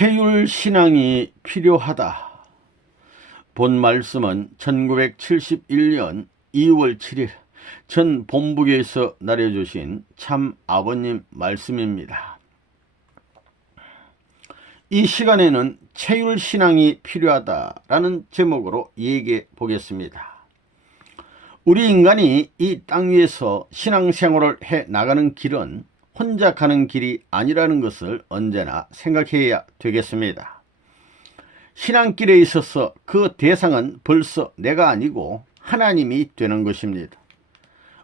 체율신앙이 필요하다. 본 말씀은 1971년 2월 7일 전 본부교에서 나려주신 참 아버님 말씀입니다. 이 시간에는 체율신앙이 필요하다라는 제목으로 얘기해 보겠습니다. 우리 인간이 이 땅 위에서 신앙생활을 해 나가는 길은 혼자 가는 길이 아니라는 것을 언제나 생각해야 되겠습니다. 신앙길에 있어서 그 대상은 벌써 내가 아니고 하나님이 되는 것입니다.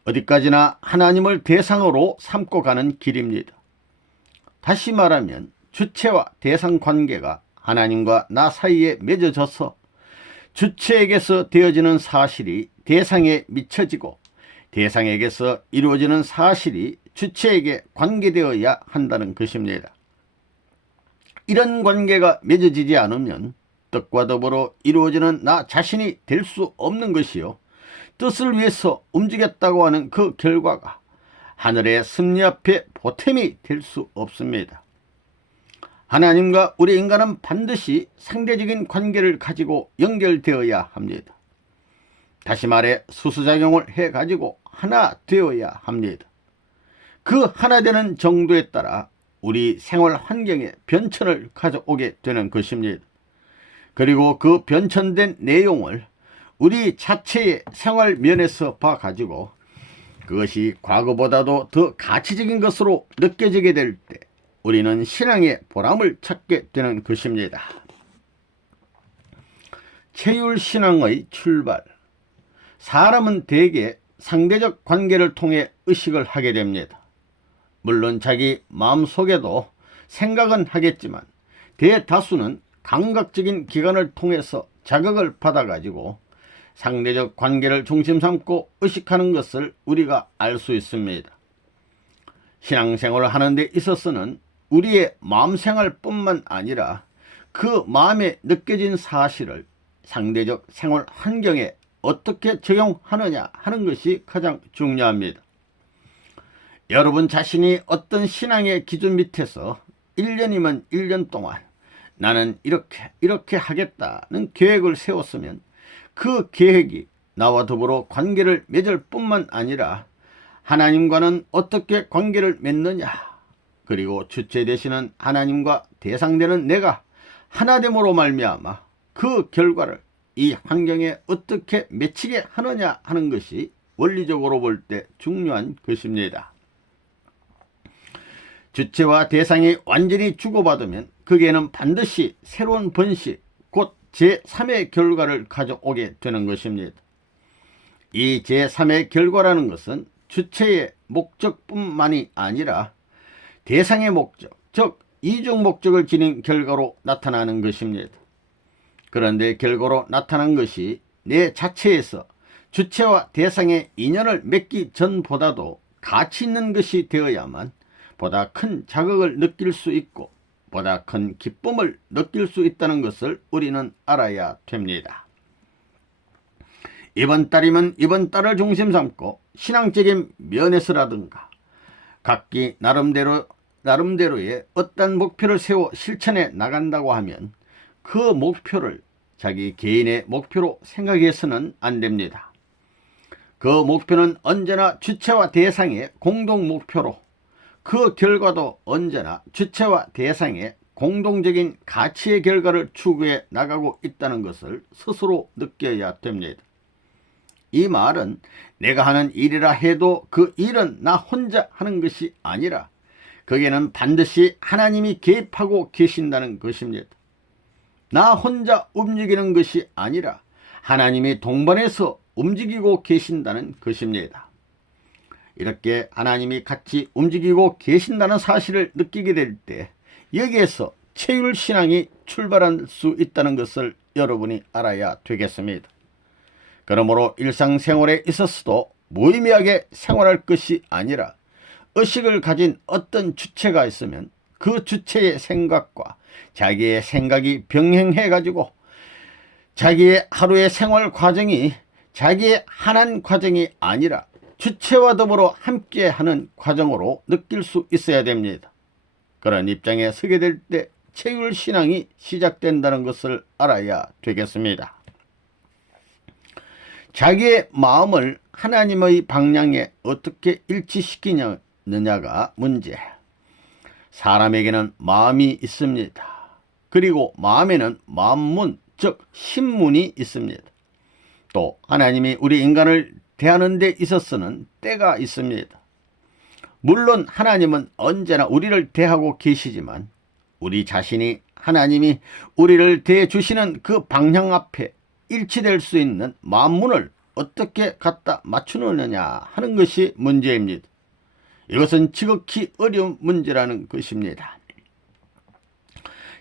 어디까지나 하나님을 대상으로 삼고 가는 길입니다. 다시 말하면 주체와 대상 관계가 하나님과 나 사이에 맺어져서 주체에게서 되어지는 사실이 대상에 미쳐지고 대상에게서 이루어지는 사실이 주체에게 관계되어야 한다는 것입니다. 이런 관계가 맺어지지 않으면 뜻과 더불어 이루어지는 나 자신이 될 수 없는 것이요, 뜻을 위해서 움직였다고 하는 그 결과가 하늘의 섭리 앞에 보탬이 될 수 없습니다. 하나님과 우리 인간은 반드시 상대적인 관계를 가지고 연결되어야 합니다. 다시 말해 수수작용을 해가지고 하나 되어야 합니다. 그 하나 되는 정도에 따라 우리 생활 환경에 변천을 가져오게 되는 것입니다. 그리고 그 변천된 내용을 우리 자체의 생활 면에서 봐가지고 그것이 과거보다도 더 가치적인 것으로 느껴지게 될 때 우리는 신앙의 보람을 찾게 되는 것입니다. 체율신앙의 출발. 사람은 대개 상대적 관계를 통해 의식을 하게 됩니다. 물론 자기 마음속에도 생각은 하겠지만 대다수는 감각적인 기관을 통해서 자극을 받아가지고 상대적 관계를 중심 삼고 의식하는 것을 우리가 알 수 있습니다. 신앙생활을 하는 데 있어서는 우리의 마음생활뿐만 아니라 그 마음에 느껴진 사실을 상대적 생활 환경에 어떻게 적용하느냐 하는 것이 가장 중요합니다. 여러분 자신이 어떤 신앙의 기준 밑에서 1년이면 1년 동안 나는 이렇게 하겠다는 계획을 세웠으면 그 계획이 나와 더불어 관계를 맺을 뿐만 아니라 하나님과는 어떻게 관계를 맺느냐, 그리고 주체 되시는 하나님과 대상되는 내가 하나됨으로 말미암아 그 결과를 이 환경에 어떻게 맺히게 하느냐 하는 것이 원리적으로 볼 때 중요한 것입니다. 주체와 대상이 완전히 주고받으면 거기에는 반드시 새로운 번식, 곧 제3의 결과를 가져오게 되는 것입니다. 이 제3의 결과라는 것은 주체의 목적뿐만이 아니라 대상의 목적, 즉 이중 목적을 지닌 결과로 나타나는 것입니다. 그런데 결과로 나타난 것이 내 자체에서 주체와 대상의 인연을 맺기 전보다도 가치 있는 것이 되어야만 보다 큰 자극을 느낄 수 있고 보다 큰 기쁨을 느낄 수 있다는 것을 우리는 알아야 됩니다. 이번 달이면 이번 달을 중심 삼고 신앙적인 면에서라든가 각기 나름대로의 어떤 목표를 세워 실천해 나간다고 하면 그 목표를 자기 개인의 목표로 생각해서는 안 됩니다. 그 목표는 언제나 주체와 대상의 공동 목표로, 그 결과도 언제나 주체와 대상의 공동적인 가치의 결과를 추구해 나가고 있다는 것을 스스로 느껴야 됩니다. 이 말은 내가 하는 일이라 해도 그 일은 나 혼자 하는 것이 아니라 거기에는 반드시 하나님이 개입하고 계신다는 것입니다. 나 혼자 움직이는 것이 아니라 하나님이 동반해서 움직이고 계신다는 것입니다. 이렇게 하나님이 같이 움직이고 계신다는 사실을 느끼게 될 때 여기에서 체율신앙이 출발할 수 있다는 것을 여러분이 알아야 되겠습니다. 그러므로 일상생활에 있어서도 무의미하게 생활할 것이 아니라 의식을 가진 어떤 주체가 있으면 그 주체의 생각과 자기의 생각이 병행해 가지고 자기의 하루의 생활 과정이 자기의 하나님 과정이 아니라 주체와 더불어 함께하는 과정으로 느낄 수 있어야 됩니다. 그런 입장에 서게 될 때 체휼신앙이 시작된다는 것을 알아야 되겠습니다. 자기의 마음을 하나님의 방향에 어떻게 일치시키느냐가 문제. 사람에게는 마음이 있습니다. 그리고 마음에는 마음문, 즉 신문이 있습니다. 또 하나님이 우리 인간을 대하는 데 있어서는 때가 있습니다. 물론 하나님은 언제나 우리를 대하고 계시지만 우리 자신이 하나님이 우리를 대해주시는 그 방향 앞에 일치될 수 있는 마음문을 어떻게 갖다 맞추느냐 하는 것이 문제입니다. 이것은 지극히 어려운 문제라는 것입니다.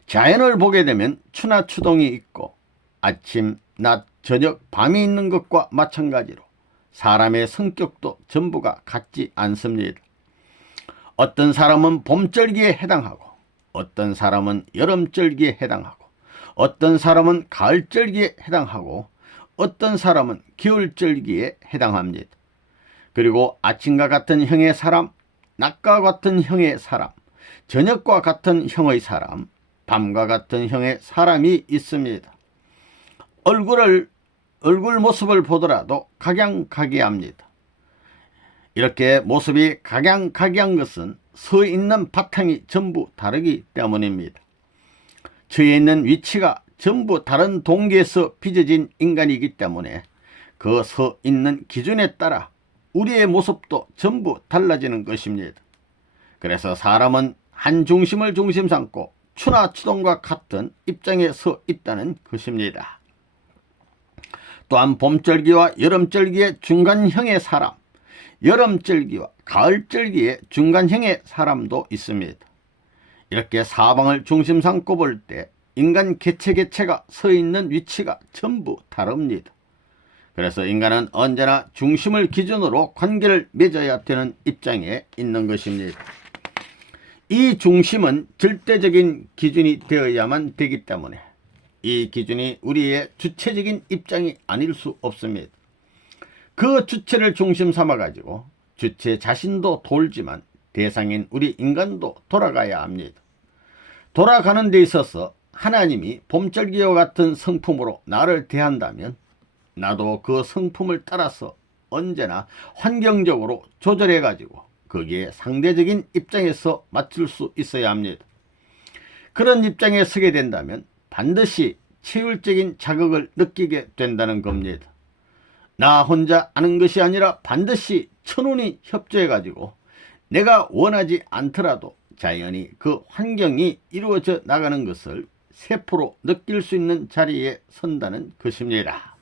자연을 보게 되면 추나 추동이 있고 아침, 낮, 저녁, 밤이 있는 것과 마찬가지로 사람의 성격도 전부가 같지 않습니다. 어떤 사람은 봄절기에 해당하고 어떤 사람은 여름절기에 해당하고 어떤 사람은 가을절기에 해당하고 어떤 사람은 겨울절기에 해당합니다. 그리고 아침과 같은 형의 사람, 낮과 같은 형의 사람, 저녁과 같은 형의 사람, 밤과 같은 형의 사람이 있습니다. 얼굴 모습을 보더라도 각양각이합니다. 이렇게 모습이 각양각이한 것은 서 있는 바탕이 전부 다르기 때문입니다. 처해 있는 위치가 전부 다른 동기에서 빚어진 인간이기 때문에 그 서 있는 기준에 따라 우리의 모습도 전부 달라지는 것입니다. 그래서 사람은 한 중심을 중심 삼고 추나 추동과 같은 입장에 서 있다는 것입니다. 또한 봄절기와 여름절기의 중간형의 사람, 여름절기와 가을절기의 중간형의 사람도 있습니다. 이렇게 사방을 중심 삼고 볼 때 인간 개체가 서 있는 위치가 전부 다릅니다. 그래서 인간은 언제나 중심을 기준으로 관계를 맺어야 되는 입장에 있는 것입니다. 이 중심은 절대적인 기준이 되어야만 되기 때문에 이 기준이 우리의 주체적인 입장이 아닐 수 없습니다. 그 주체를 중심 삼아 가지고 주체 자신도 돌지만 대상인 우리 인간도 돌아가야 합니다. 돌아가는 데 있어서 하나님이 봄절기와 같은 성품으로 나를 대한다면 나도 그 성품을 따라서 언제나 환경적으로 조절해 가지고 거기에 상대적인 입장에서 맞출 수 있어야 합니다. 그런 입장에 서게 된다면 반드시 체휼적인 자극을 느끼게 된다는 겁니다. 나 혼자 아는 것이 아니라 반드시 천운이 협조해 가지고 내가 원하지 않더라도 자연히 그 환경이 이루어져 나가는 것을 세포로 느낄 수 있는 자리에 선다는 것입니다.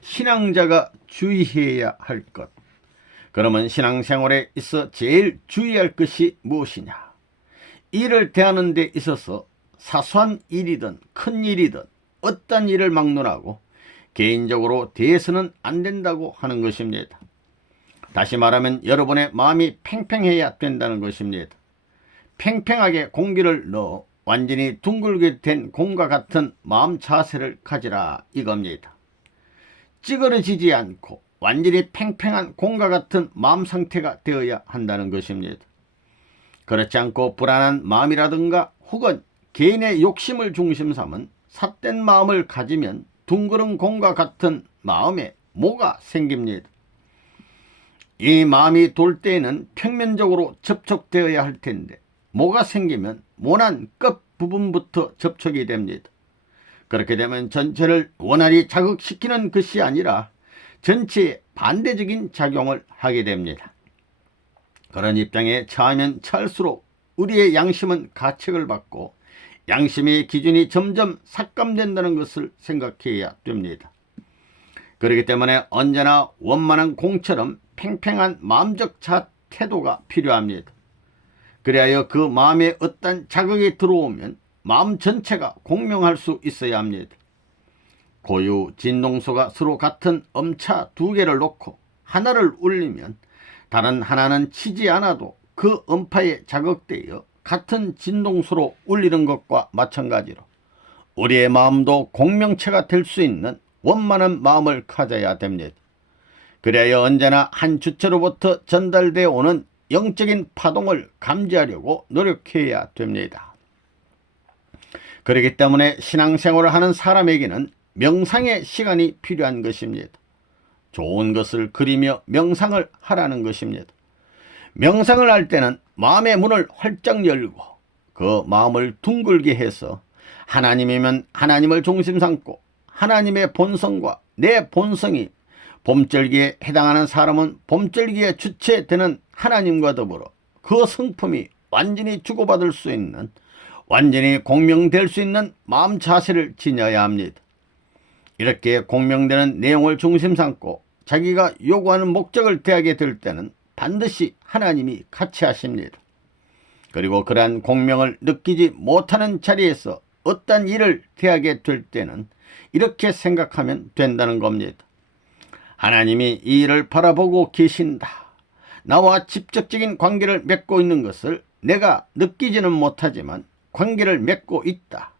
신앙자가 주의해야 할 것. 그러면 신앙생활에 있어 제일 주의할 것이 무엇이냐? 일을 대하는 데 있어서 사소한 일이든 큰 일이든 어떤 일을 막론하고 개인적으로 대해서는 안 된다고 하는 것입니다. 다시 말하면 여러분의 마음이 팽팽해야 된다는 것입니다. 팽팽하게 공기를 넣어 완전히 둥글게 된 공과 같은 마음 자세를 가지라 이겁니다. 찌그러지지 않고 완전히 팽팽한 공과 같은 마음 상태가 되어야 한다는 것입니다. 그렇지 않고 불안한 마음이라든가 혹은 개인의 욕심을 중심 삼은 삿된 마음을 가지면 둥그런 공과 같은 마음에 뭐가 생깁니다. 이 마음이 돌 때에는 평면적으로 접촉되어야 할 텐데 뭐가 생기면 모난 끝 부분부터 접촉이 됩니다. 그렇게 되면 전체를 원활히 자극시키는 것이 아니라 전체에 반대적인 작용을 하게 됩니다. 그런 입장에 처하면 처할수록 우리의 양심은 가책을 받고 양심의 기준이 점점 삭감된다는 것을 생각해야 됩니다. 그렇기 때문에 언제나 원만한 공처럼 팽팽한 마음적 태도가 필요합니다. 그리하여 그 마음에 어떤 자극이 들어오면 마음 전체가 공명할 수 있어야 합니다. 고유, 진동소가 서로 같은 엄차 두 개를 놓고 하나를 울리면 다른 하나는 치지 않아도 그 음파에 자극되어 같은 진동소로 울리는 것과 마찬가지로 우리의 마음도 공명체가 될 수 있는 원만한 마음을 가져야 됩니다. 그래야 언제나 한 주체로부터 전달되어 오는 영적인 파동을 감지하려고 노력해야 됩니다. 그렇기 때문에 신앙생활을 하는 사람에게는 명상의 시간이 필요한 것입니다. 좋은 것을 그리며 명상을 하라는 것입니다. 명상을 할 때는 마음의 문을 활짝 열고 그 마음을 둥글게 해서 하나님이면 하나님을 중심 삼고 하나님의 본성과 내 본성이 봄절기에 해당하는 사람은 봄절기에 주체되는 하나님과 더불어 그 성품이 완전히 주고받을 수 있는, 완전히 공명될 수 있는 마음 자세를 지녀야 합니다. 이렇게 공명되는 내용을 중심 삼고 자기가 요구하는 목적을 대하게 될 때는 반드시 하나님이 같이 하십니다. 그리고 그러한 공명을 느끼지 못하는 자리에서 어떤 일을 대하게 될 때는 이렇게 생각하면 된다는 겁니다. 하나님이 이 일을 바라보고 계신다. 나와 직접적인 관계를 맺고 있는 것을 내가 느끼지는 못하지만 관계를 맺고 있다.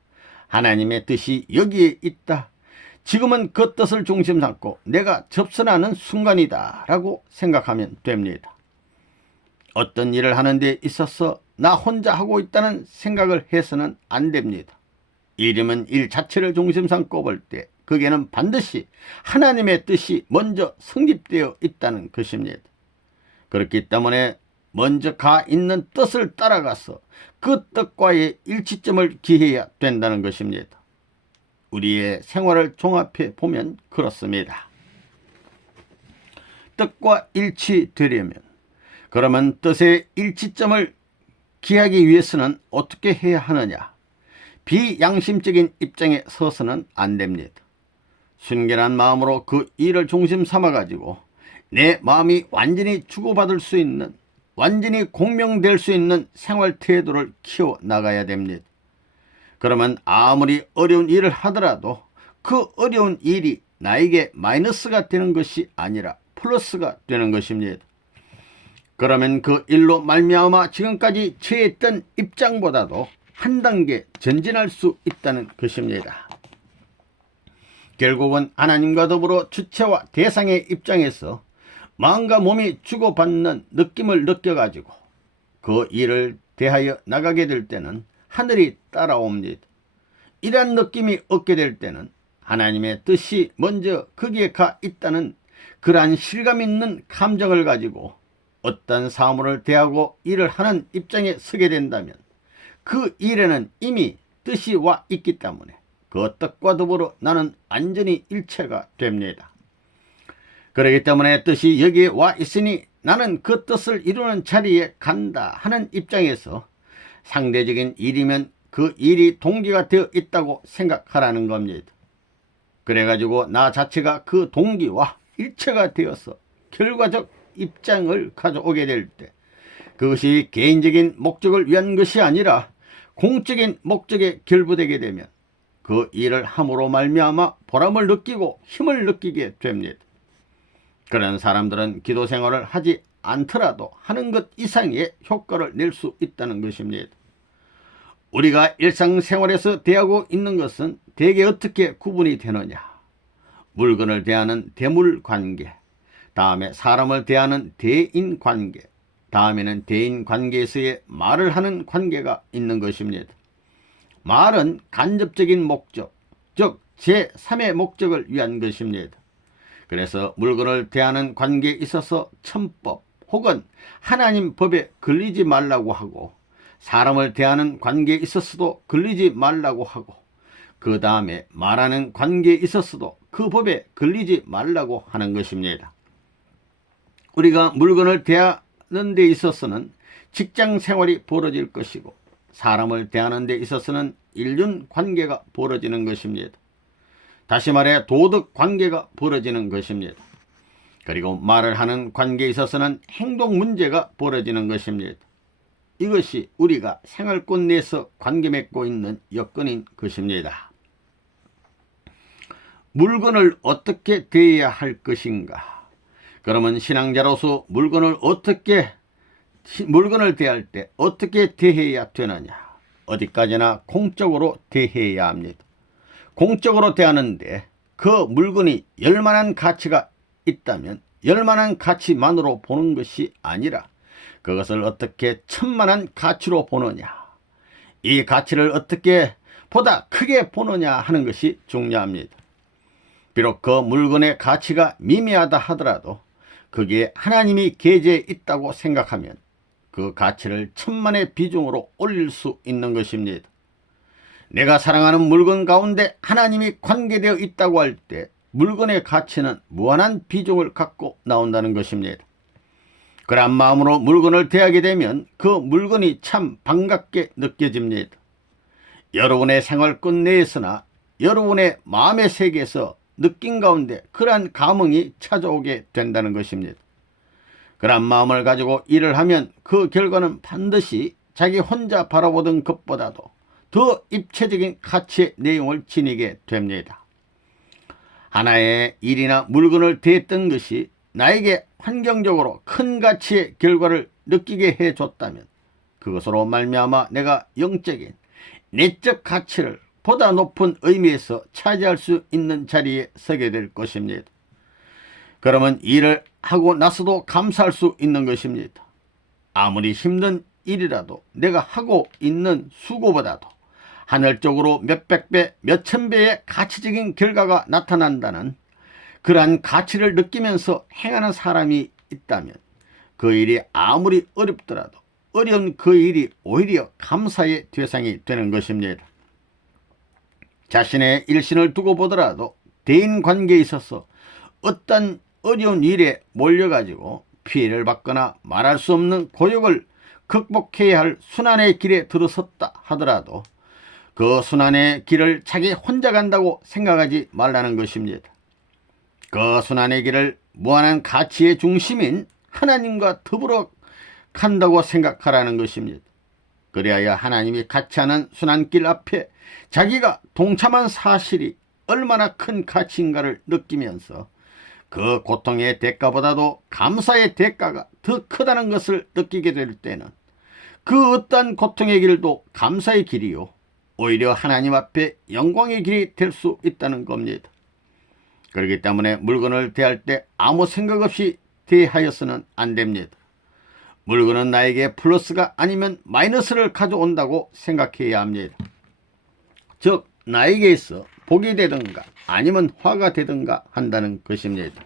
하나님의 뜻이 여기에 있다. 지금은 그 뜻을 중심 삼고 내가 접선하는 순간이다 라고 생각하면 됩니다. 어떤 일을 하는 데 있어서 나 혼자 하고 있다는 생각을 해서는 안 됩니다. 일이면 일 자체를 중심 삼고 볼 때 거기에는 반드시 하나님의 뜻이 먼저 성립되어 있다는 것입니다. 그렇기 때문에 먼저 가 있는 뜻을 따라가서 그 뜻과의 일치점을 기해야 된다는 것입니다. 우리의 생활을 종합해 보면 그렇습니다. 뜻과 일치되려면, 그러면 뜻의 일치점을 기하기 위해서는 어떻게 해야 하느냐? 비양심적인 입장에 서서는 안 됩니다. 순결한 마음으로 그 일을 중심 삼아가지고 내 마음이 완전히 주고받을 수 있는, 완전히 공명될 수 있는 생활 태도를 키워나가야 됩니다. 그러면 아무리 어려운 일을 하더라도 그 어려운 일이 나에게 마이너스가 되는 것이 아니라 플러스가 되는 것입니다. 그러면 그 일로 말미암아 지금까지 처했던 입장보다도 한 단계 전진할 수 있다는 것입니다. 결국은 하나님과 더불어 주체와 대상의 입장에서 마음과 몸이 주고받는 느낌을 느껴가지고 그 일을 대하여 나가게 될 때는 하늘이 따라옵니다. 이러한 느낌이 얻게 될 때는 하나님의 뜻이 먼저 거기에 가 있다는 그러한 실감 있는 감정을 가지고 어떤 사물을 대하고 일을 하는 입장에 서게 된다면 그 일에는 이미 뜻이 와 있기 때문에 그 뜻과 더불어 나는 완전히 일체가 됩니다. 그렇기 때문에 뜻이 여기에 와 있으니 나는 그 뜻을 이루는 자리에 간다 하는 입장에서 상대적인 일이면 그 일이 동기가 되어 있다고 생각하라는 겁니다. 그래가지고 나 자체가 그 동기와 일체가 되어서 결과적 입장을 가져오게 될 때 그것이 개인적인 목적을 위한 것이 아니라 공적인 목적에 결부되게 되면 그 일을 함으로 말미암아 보람을 느끼고 힘을 느끼게 됩니다. 그런 사람들은 기도 생활을 하지 않더라도 하는 것 이상의 효과를 낼 수 있다는 것입니다. 우리가 일상생활에서 대하고 있는 것은 대개 어떻게 구분이 되느냐? 물건을 대하는 대물관계, 다음에 사람을 대하는 대인관계, 다음에는 대인관계에서의 말을 하는 관계가 있는 것입니다. 말은 간접적인 목적, 즉 제3의 목적을 위한 것입니다. 그래서 물건을 대하는 관계에 있어서 천법 혹은 하나님 법에 걸리지 말라고 하고 사람을 대하는 관계에 있어서도 걸리지 말라고 하고 그 다음에 말하는 관계에 있어서도 그 법에 걸리지 말라고 하는 것입니다. 우리가 물건을 대하는 데 있어서는 직장 생활이 벌어질 것이고 사람을 대하는 데 있어서는 인륜 관계가 벌어지는 것입니다. 다시 말해 도덕 관계가 벌어지는 것입니다. 그리고 말을 하는 관계에 있어서는 행동 문제가 벌어지는 것입니다. 이것이 우리가 생활권 내에서 관계 맺고 있는 여건인 것입니다. 물건을 어떻게 대해야 할 것인가? 그러면 신앙자로서 물건을 대할 때 어떻게 대해야 되느냐? 어디까지나 공적으로 대해야 합니다. 공적으로 대하는데 그 물건이 열만한 가치가 있다면 열만한 가치만으로 보는 것이 아니라 그것을 어떻게 천만한 가치로 보느냐, 이 가치를 어떻게 보다 크게 보느냐 하는 것이 중요합니다. 비록 그 물건의 가치가 미미하다 하더라도 거기에 하나님이 계제해 있다고 생각하면 그 가치를 천만의 비중으로 올릴 수 있는 것입니다. 내가 사랑하는 물건 가운데 하나님이 관계되어 있다고 할 때 물건의 가치는 무한한 비중을 갖고 나온다는 것입니다. 그런 마음으로 물건을 대하게 되면 그 물건이 참 반갑게 느껴집니다. 여러분의 생활 끝내에서나 여러분의 마음의 세계에서 느낀 가운데 그러한 감흥이 찾아오게 된다는 것입니다. 그런 마음을 가지고 일을 하면 그 결과는 반드시 자기 혼자 바라보던 것보다도 더 입체적인 가치의 내용을 지니게 됩니다. 하나의 일이나 물건을 대했던 것이 나에게 환경적으로 큰 가치의 결과를 느끼게 해줬다면 그것으로 말미암아 내가 영적인 내적 가치를 보다 높은 의미에서 차지할 수 있는 자리에 서게 될 것입니다. 그러면 일을 하고 나서도 감사할 수 있는 것입니다. 아무리 힘든 일이라도 내가 하고 있는 수고보다도 하늘적으로 몇백 배, 몇천 배의 가치적인 결과가 나타난다는 그러한 가치를 느끼면서 행하는 사람이 있다면 그 일이 아무리 어렵더라도 어려운 그 일이 오히려 감사의 대상이 되는 것입니다. 자신의 일신을 두고 보더라도 대인관계에 있어서 어떤 어려운 일에 몰려가지고 피해를 받거나 말할 수 없는 고역을 극복해야 할 순환의 길에 들어섰다 하더라도 그 순환의 길을 자기 혼자 간다고 생각하지 말라는 것입니다. 그 순환의 길을 무한한 가치의 중심인 하나님과 더불어 간다고 생각하라는 것입니다. 그래야 하나님이 같이 하는 순환길 앞에 자기가 동참한 사실이 얼마나 큰 가치인가를 느끼면서 그 고통의 대가보다도 감사의 대가가 더 크다는 것을 느끼게 될 때는 그 어떠한 고통의 길도 감사의 길이요 오히려 하나님 앞에 영광의 길이 될 수 있다는 겁니다. 그렇기 때문에 물건을 대할 때 아무 생각 없이 대하여서는 안 됩니다. 물건은 나에게 플러스가 아니면 마이너스를 가져온다고 생각해야 합니다. 즉 나에게 있어 복이 되든가 아니면 화가 되든가 한다는 것입니다.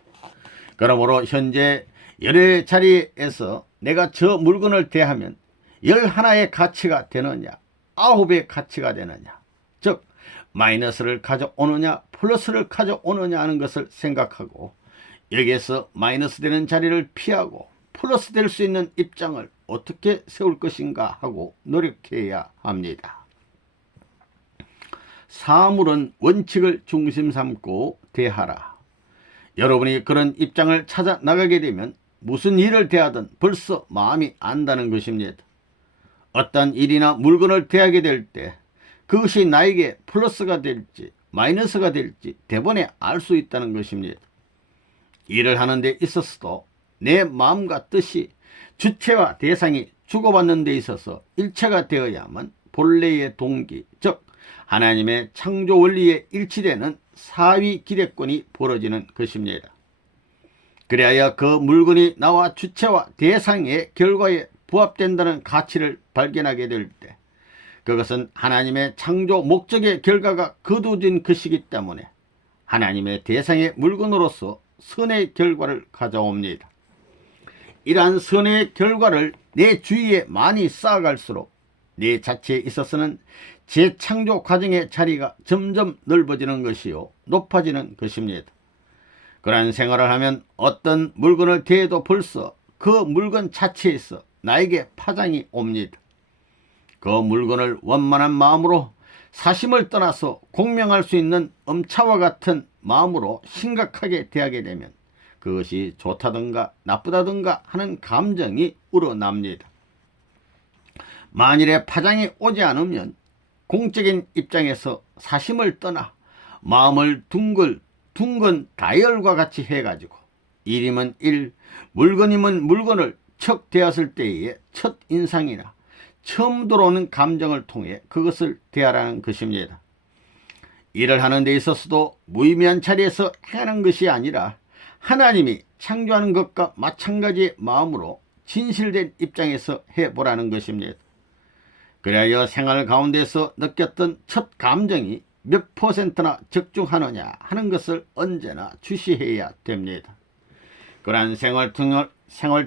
그러므로 현재 여러 자리에서 내가 저 물건을 대하면 11의 가치가 되느냐 9의 가치가 되느냐, 즉 마이너스를 가져오느냐 플러스를 가져오느냐 하는 것을 생각하고 여기에서 마이너스 되는 자리를 피하고 플러스 될 수 있는 입장을 어떻게 세울 것인가 하고 노력해야 합니다. 사물은 원칙을 중심 삼고 대하라. 여러분이 그런 입장을 찾아 나가게 되면 무슨 일을 대하든 벌써 마음이 안다는 것입니다. 어떤 일이나 물건을 대하게 될 때 그것이 나에게 플러스가 될지 마이너스가 될지 대번에 알 수 있다는 것입니다. 일을 하는 데 있어서도 내 마음과 뜻이 주체와 대상이 주고받는 데 있어서 일체가 되어야만 본래의 동기, 즉 하나님의 창조 원리에 일치되는 사위 기대권이 벌어지는 것입니다. 그래야 그 물건이 나와 주체와 대상의 결과에 부합된다는 가치를 발견하게 될 때 그것은 하나님의 창조 목적의 결과가 거두어진 것이기 때문에 하나님의 대상의 물건으로서 선의 결과를 가져옵니다. 이러한 선의 결과를 내 주위에 많이 쌓아갈수록 내 자체에 있어서는 재창조 과정의 자리가 점점 넓어지는 것이요 높아지는 것입니다. 그러한 생활을 하면 어떤 물건을 대해도 벌써 그 물건 자체에서 나에게 파장이 옵니다. 그 물건을 원만한 마음으로 사심을 떠나서 공명할 수 있는 엄차와 같은 마음으로 심각하게 대하게 되면 그것이 좋다든가 나쁘다든가 하는 감정이 우러납니다. 만일에 파장이 오지 않으면 공적인 입장에서 사심을 떠나 마음을 둥근 다이얼과 같이 해가지고 일이면 일, 물건이면 물건을 척 대했을 때의 첫 인상이나 처음 들어오는 감정을 통해 그것을 대하라는 것입니다. 일을 하는 데 있어서도 무의미한 자리에서 행하는 것이 아니라 하나님이 창조하는 것과 마찬가지의 마음으로 진실된 입장에서 해보라는 것입니다. 그래야 생활 가운데서 느꼈던 첫 감정이 몇 %나 적중하느냐 하는 것을 언제나 주시해야 됩니다. 그러한 생활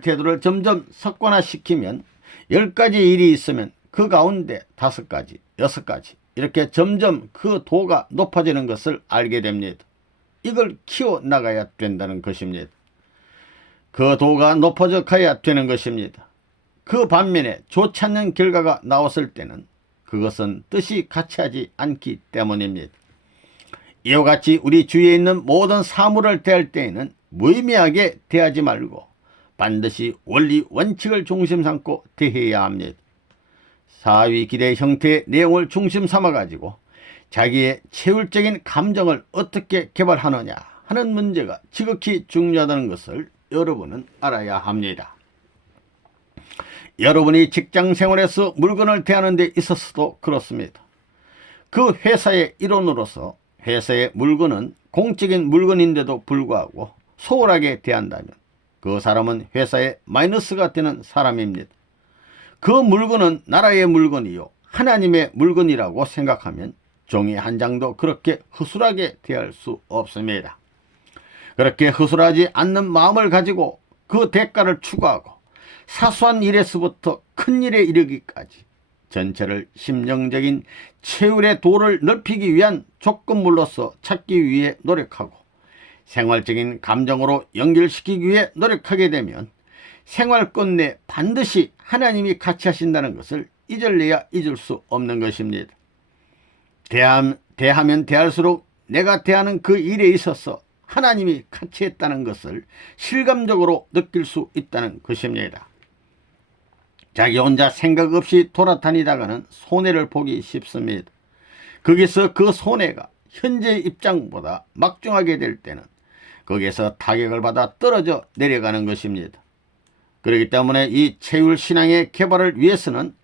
태도를 점점 습관화시키면 10가지 일이 있으면 그 가운데 5가지, 6가지 이렇게 점점 그 도가 높아지는 것을 알게 됩니다. 이걸 키워나가야 된다는 것입니다. 그 도가 높아져 가야 되는 것입니다. 그 반면에 좋지 않는 결과가 나왔을 때는 그것은 뜻이 같이 하지 않기 때문입니다. 이와 같이 우리 주위에 있는 모든 사물을 대할 때에는 무의미하게 대하지 말고 반드시 원리 원칙을 중심 삼고 대해야 합니다. 사위 기대 형태의 내용을 중심 삼아 가지고 자기의 체율적인 감정을 어떻게 개발하느냐 하는 문제가 지극히 중요하다는 것을 여러분은 알아야 합니다. 여러분이 직장 생활에서 물건을 대하는 데 있어서도 그렇습니다. 그 회사의 일원으로서 회사의 물건은 공적인 물건인데도 불구하고 소홀하게 대한다면 그 사람은 회사에 마이너스가 되는 사람입니다. 그 물건은 나라의 물건이요 하나님의 물건이라고 생각하면 종이 한 장도 그렇게 허술하게 대할 수 없습니다. 그렇게 허술하지 않는 마음을 가지고 그 대가를 추구하고 사소한 일에서부터 큰 일에 이르기까지 전체를 심령적인 체율의 도를 넓히기 위한 조건물로서 찾기 위해 노력하고 생활적인 감정으로 연결시키기 위해 노력하게 되면 생활 끝내 반드시 하나님이 같이 하신다는 것을 잊을래야 잊을 수 없는 것입니다. 대하면 대할수록 내가 대하는 그 일에 있어서 하나님이 같이 했다는 것을 실감적으로 느낄 수 있다는 것입니다. 자기 혼자 생각 없이 돌아다니다가는 손해를 보기 쉽습니다. 거기서 그 손해가 현재 입장보다 막중하게 될 때는 거기에서 타격을 받아 떨어져 내려가는 것입니다. 그렇기 때문에 이 체율신앙의 개발을 위해서는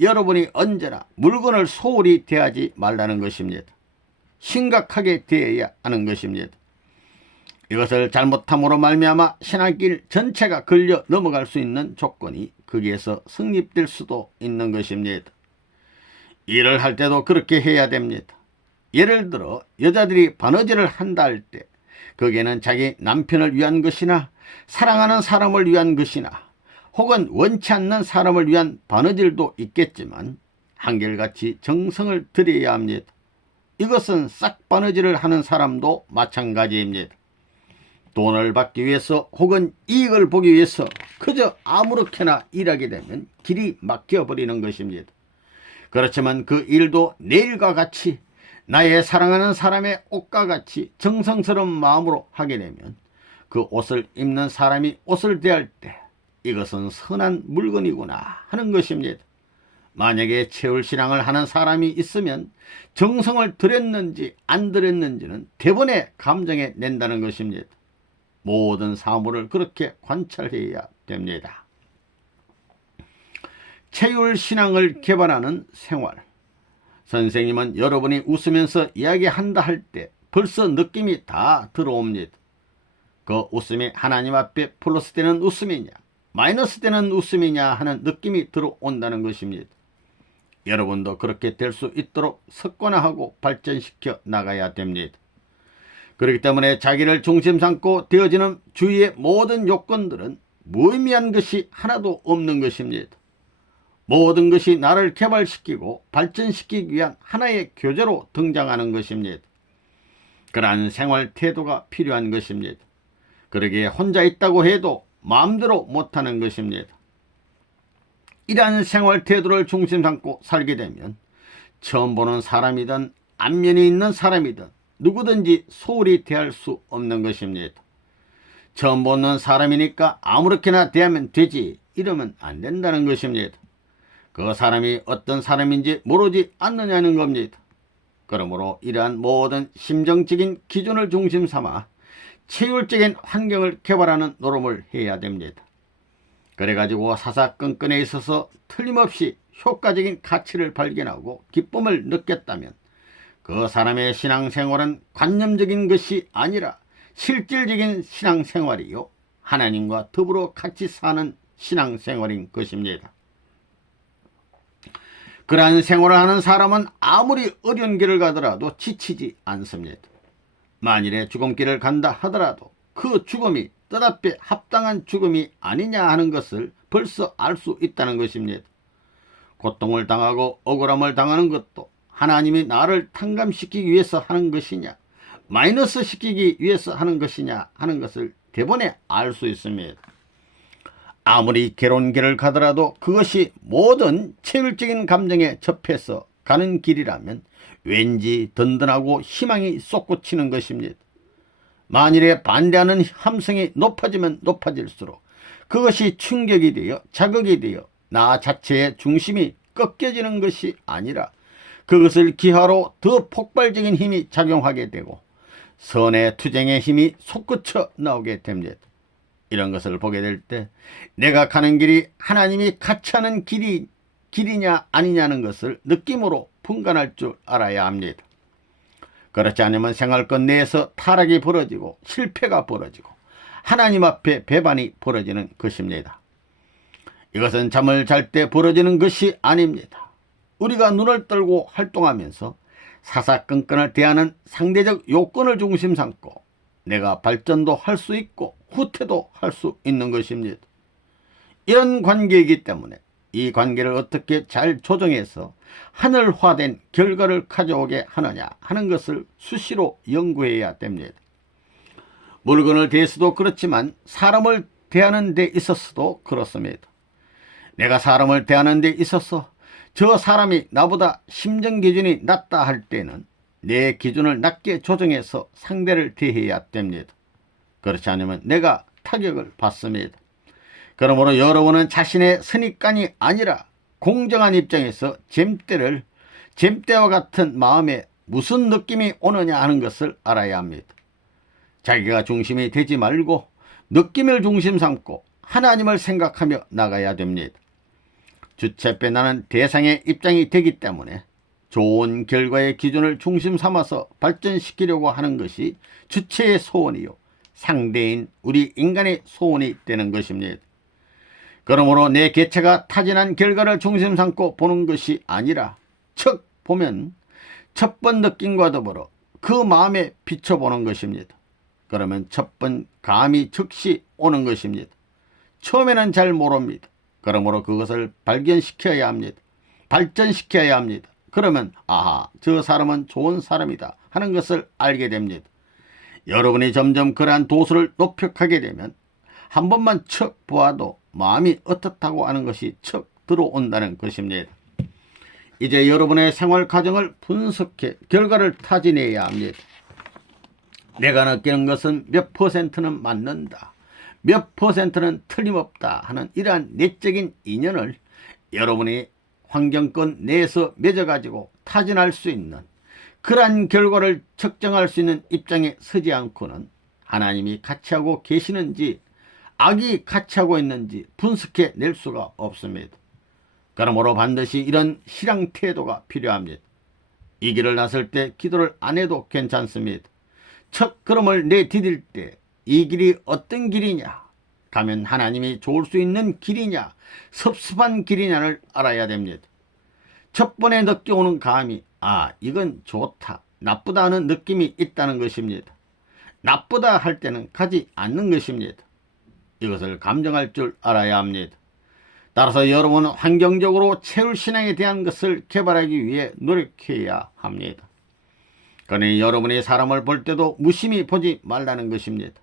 여러분이 언제나 물건을 소홀히 대하지 말라는 것입니다. 심각하게 대해야 하는 것입니다. 이것을 잘못함으로 말미암아 신앙길 전체가 걸려 넘어갈 수 있는 조건이 거기에서 성립될 수도 있는 것입니다. 일을 할 때도 그렇게 해야 됩니다. 예를 들어 여자들이 바느질을 한다 할 때 거기에는 자기 남편을 위한 것이나 사랑하는 사람을 위한 것이나 혹은 원치 않는 사람을 위한 바느질도 있겠지만 한결같이 정성을 들여야 합니다. 이것은 싹 바느질을 하는 사람도 마찬가지입니다. 돈을 받기 위해서 혹은 이익을 보기 위해서 그저 아무렇게나 일하게 되면 길이 막혀버리는 것입니다. 그렇지만 그 일도 내 일과 같이 나의 사랑하는 사람의 옷과 같이 정성스러운 마음으로 하게 되면 그 옷을 입는 사람이 옷을 대할 때 이것은 선한 물건이구나 하는 것입니다. 만약에 체율신앙을 하는 사람이 있으면 정성을 들였는지 안 들였는지는 대번에 감정에 낸다는 것입니다. 모든 사물을 그렇게 관찰해야 됩니다. 체율신앙을 개발하는 생활. 선생님은 여러분이 웃으면서 이야기한다 할 때 벌써 느낌이 다 들어옵니다. 그 웃음이 하나님 앞에 플러스 되는 웃음이냐 마이너스 되는 웃음이냐 하는 느낌이 들어온다는 것입니다. 여러분도 그렇게 될 수 있도록 습관화하고 발전시켜 나가야 됩니다. 그렇기 때문에 자기를 중심 삼고 되어지는 주위의 모든 요건들은 무의미한 것이 하나도 없는 것입니다. 모든 것이 나를 개발시키고 발전시키기 위한 하나의 교재로 등장하는 것입니다. 그러한 생활 태도가 필요한 것입니다. 그러기에 혼자 있다고 해도 마음대로 못하는 것입니다. 이러한 생활 태도를 중심 삼고 살게 되면 처음 보는 사람이든 안면이 있는 사람이든 누구든지 소홀히 대할 수 없는 것입니다. 처음 보는 사람이니까 아무렇게나 대하면 되지 이러면 안 된다는 것입니다. 그 사람이 어떤 사람인지 모르지 않느냐는 겁니다. 그러므로 이러한 모든 심정적인 기준을 중심 삼아 체율적인 환경을 개발하는 노력을 해야 됩니다. 그래가지고 사사건건에 있어서 틀림없이 효과적인 가치를 발견하고 기쁨을 느꼈다면 그 사람의 신앙생활은 관념적인 것이 아니라 실질적인 신앙생활이요 하나님과 더불어 같이 사는 신앙생활인 것입니다. 그러한 생활을 하는 사람은 아무리 어려운 길을 가더라도 지치지 않습니다. 만일에 죽음길을 간다 하더라도 그 죽음이 뜻앞에 합당한 죽음이 아니냐 하는 것을 벌써 알 수 있다는 것입니다. 고통을 당하고 억울함을 당하는 것도 하나님이 나를 탕감시키기 위해서 하는 것이냐, 마이너스 시키기 위해서 하는 것이냐 하는 것을 대번에 알 수 있습니다. 아무리 괴로운 길을 가더라도 그것이 모든 체질적인 감정에 접해서 가는 길이라면 왠지 든든하고 희망이 솟구치는 것입니다. 만일에 반대하는 함성이 높아지면 높아질수록 그것이 충격이 되어 자극이 되어 나 자체의 중심이 꺾여지는 것이 아니라 그것을 기하로 더 폭발적인 힘이 작용하게 되고 선의 투쟁의 힘이 솟구쳐 나오게 됩니다. 이런 것을 보게 될 때 내가 가는 길이 하나님이 같이 하는 길이냐 아니냐는 것을 느낌으로 분간할 줄 알아야 합니다. 그렇지 않으면 생활권 내에서 타락이 벌어지고 실패가 벌어지고 하나님 앞에 배반이 벌어지는 것입니다. 이것은 잠을 잘 때 벌어지는 것이 아닙니다. 우리가 눈을 떨고 활동하면서 사사건건을 대하는 상대적 요건을 중심 삼고 내가 발전도 할 수 있고 후퇴도 할 수 있는 것입니다. 이런 관계이기 때문에 이 관계를 어떻게 잘 조정해서 하늘화된 결과를 가져오게 하느냐 하는 것을 수시로 연구해야 됩니다. 물건을 대해서도 그렇지만 사람을 대하는 데 있어서도 그렇습니다. 내가 사람을 대하는 데 있어서 저 사람이 나보다 심정 기준이 낮다 할 때는 내 기준을 낮게 조정해서 상대를 대해야 됩니다. 그렇지 않으면 내가 타격을 받습니다. 그러므로 여러분은 자신의 선입관이 아니라 공정한 입장에서 잼대와 같은 마음에 무슨 느낌이 오느냐 하는 것을 알아야 합니다. 자기가 중심이 되지 말고 느낌을 중심 삼고 하나님을 생각하며 나가야 됩니다. 주체배 나는 대상의 입장이 되기 때문에 좋은 결과의 기준을 중심 삼아서 발전시키려고 하는 것이 주체의 소원이요 상대인 우리 인간의 소원이 되는 것입니다. 그러므로 내 개체가 타진한 결과를 중심 삼고 보는 것이 아니라 척 보면 첫 번 느낌과 더불어 그 마음에 비춰보는 것입니다. 그러면 첫 번 감이 즉시 오는 것입니다. 처음에는 잘 모릅니다. 그러므로 그것을 발견시켜야 합니다. 발전시켜야 합니다. 그러면 아하, 저 사람은 좋은 사람이다 하는 것을 알게 됩니다. 여러분이 점점 그러한 도수를 높여가게 되면 한 번만 척 보아도 마음이 어떻다고 하는 것이 척 들어온다는 것입니다. 이제 여러분의 생활 과정을 분석해 결과를 타진해야 합니다. 내가 느끼는 것은 몇 퍼센트는 맞는다, 몇 퍼센트는 틀림없다 하는 이러한 내적인 인연을 여러분이 환경권 내에서 맺어가지고 타진할 수 있는 그러한 결과를 측정할 수 있는 입장에 서지 않고는 하나님이 같이 하고 계시는지 악이 같이 하고 있는지 분석해 낼 수가 없습니다. 그러므로 반드시 이런 실행 태도가 필요합니다. 이 길을 나설 때 기도를 안 해도 괜찮습니다. 첫 걸음을 내디딜 때 이 길이 어떤 길이냐, 가면 하나님이 좋을 수 있는 길이냐, 섭섭한 길이냐를 알아야 됩니다. 첫 번에 느껴오는 감이 이건 좋다, 나쁘다 하는 느낌이 있다는 것입니다. 나쁘다 할 때는 가지 않는 것입니다. 이것을 감정할 줄 알아야 합니다. 따라서 여러분은 환경적으로 체질신앙에 대한 것을 개발하기 위해 노력해야 합니다. 그러니 여러분이 사람을 볼 때도 무심히 보지 말라는 것입니다.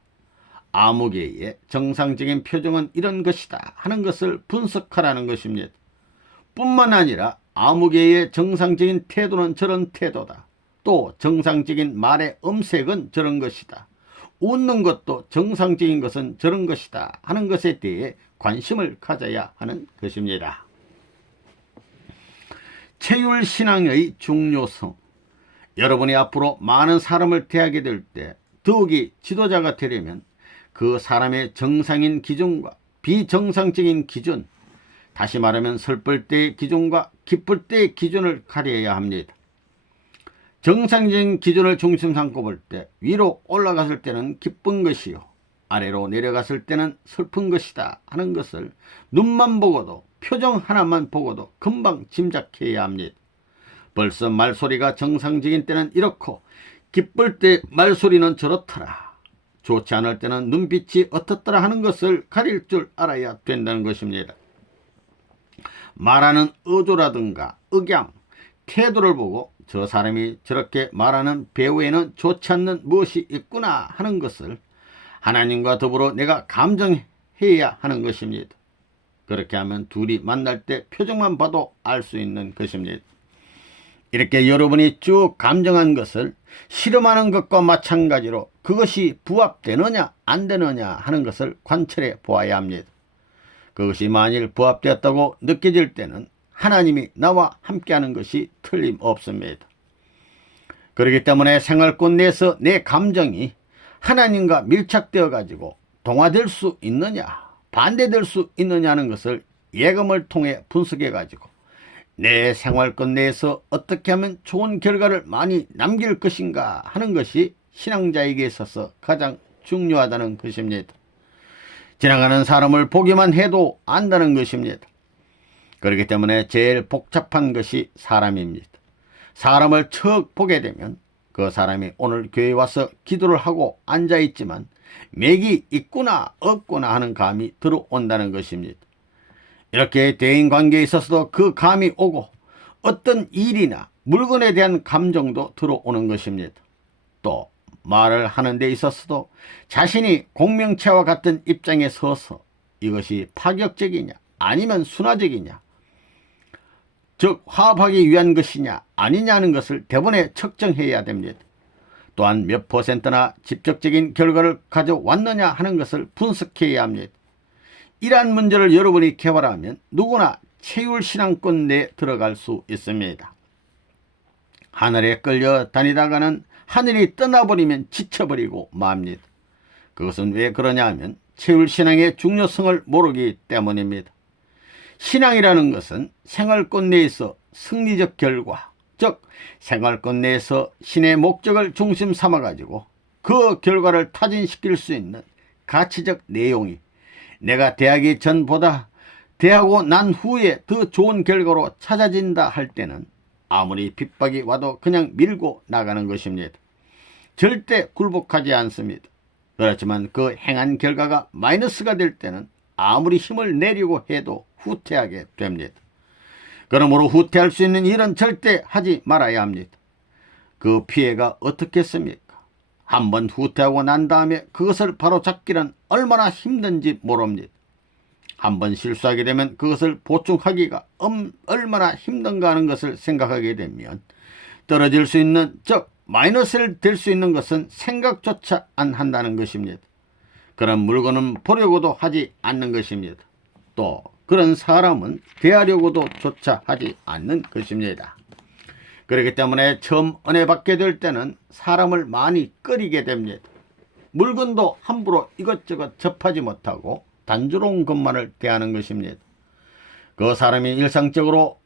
아무개의 정상적인 표정은 이런 것이다 하는 것을 분석하라는 것입니다. 뿐만 아니라 아무개의 정상적인 태도는 저런 태도다, 또 정상적인 말의 음색은 저런 것이다, 웃는 것도 정상적인 것은 저런 것이다 하는 것에 대해 관심을 가져야 하는 것입니다. 체율신앙의 중요성. 여러분이 앞으로 많은 사람을 대하게 될 때 더욱이 지도자가 되려면 그 사람의 정상인 기준과 비정상적인 기준, 다시 말하면 슬플 때의 기준과 기쁠 때의 기준을 가려야 합니다. 정상적인 기준을 중심 삼고 볼 때 위로 올라갔을 때는 기쁜 것이요 아래로 내려갔을 때는 슬픈 것이다 하는 것을 눈만 보고도 표정 하나만 보고도 금방 짐작해야 합니다. 벌써 말소리가 정상적인 때는 이렇고 기쁠 때 말소리는 저렇더라, 좋지 않을 때는 눈빛이 어떻더라 하는 것을 가릴 줄 알아야 된다는 것입니다. 말하는 어조라든가 억양, 태도를 보고 저 사람이 저렇게 말하는 배후에는 좋지 않는 무엇이 있구나 하는 것을 하나님과 더불어 내가 감정해야 하는 것입니다. 그렇게 하면 둘이 만날 때 표정만 봐도 알 수 있는 것입니다. 이렇게 여러분이 쭉 감정한 것을 실험하는 것과 마찬가지로 그것이 부합되느냐 안 되느냐 하는 것을 관찰해 보아야 합니다. 그것이 만일 부합되었다고 느껴질 때는 하나님이 나와 함께하는 것이 틀림없습니다. 그렇기 때문에 생활권 내에서 내 감정이 하나님과 밀착되어 가지고 동화될 수 있느냐 반대될 수 있느냐 하는 것을 예금을 통해 분석해 가지고 내 생활권 내에서 어떻게 하면 좋은 결과를 많이 남길 것인가 하는 것이 신앙자에게 있어서 가장 중요하다는 것입니다. 지나가는 사람을 보기만 해도 안다는 것입니다. 그렇기 때문에 제일 복잡한 것이 사람입니다. 사람을 척 보게 되면 그 사람이 오늘 교회에 와서 기도를 하고 앉아있지만 맥이 있구나 없구나 하는 감이 들어온다는 것입니다. 이렇게 대인관계에 있어서도 그 감이 오고 어떤 일이나 물건에 대한 감정도 들어오는 것입니다. 또 말을 하는 데 있어서도 자신이 공명체와 같은 입장에 서서 이것이 파격적이냐 아니면 순화적이냐, 즉 화합하기 위한 것이냐 아니냐는 것을 대본에 측정해야 됩니다. 또한 몇 %나 직접적인 결과를 가져왔느냐 하는 것을 분석해야 합니다. 이러한 문제를 여러분이 개발하면 누구나 체율신앙권 내에 들어갈 수 있습니다. 하늘에 끌려 다니다가는 하늘이 떠나버리면 지쳐버리고 맙니다. 그것은 왜 그러냐 하면 체율신앙의 중요성을 모르기 때문입니다. 신앙이라는 것은 생활권 내에서 승리적 결과, 즉 생활권 내에서 신의 목적을 중심 삼아가지고 그 결과를 타진시킬 수 있는 가치적 내용이 내가 대하기 전보다 대하고 난 후에 더 좋은 결과로 찾아진다 할 때는 아무리 핍박이 와도 그냥 밀고 나가는 것입니다. 절대 굴복하지 않습니다. 그렇지만 그 행한 결과가 마이너스가 될 때는 아무리 힘을 내려고 해도 후퇴하게 됩니다. 그러므로 후퇴할 수 있는 일은 절대 하지 말아야 합니다. 그 피해가 어떻겠습니까? 한번 후퇴하고 난 다음에 그것을 바로잡기는 얼마나 힘든지 모릅니다. 한번 실수하게 되면 그것을 보충하기가 얼마나 힘든가 하는 것을 생각하게 되면 떨어질 수 있는, 즉 마이너스를 될 수 있는 것은 생각조차 안 한다는 것입니다. 그런 물건은 보려고도 하지 않는 것입니다. 또 그런 사람은 대하려고도 조차 하지 않는 것입니다. 그렇기 때문에 처음 은혜 받게 될 때는 사람을 많이 꺼리게 됩니다. 물건도 함부로 이것저것 접하지 못하고 단조로운 것만을 대하는 것입니다. 그 사람이 일상적으로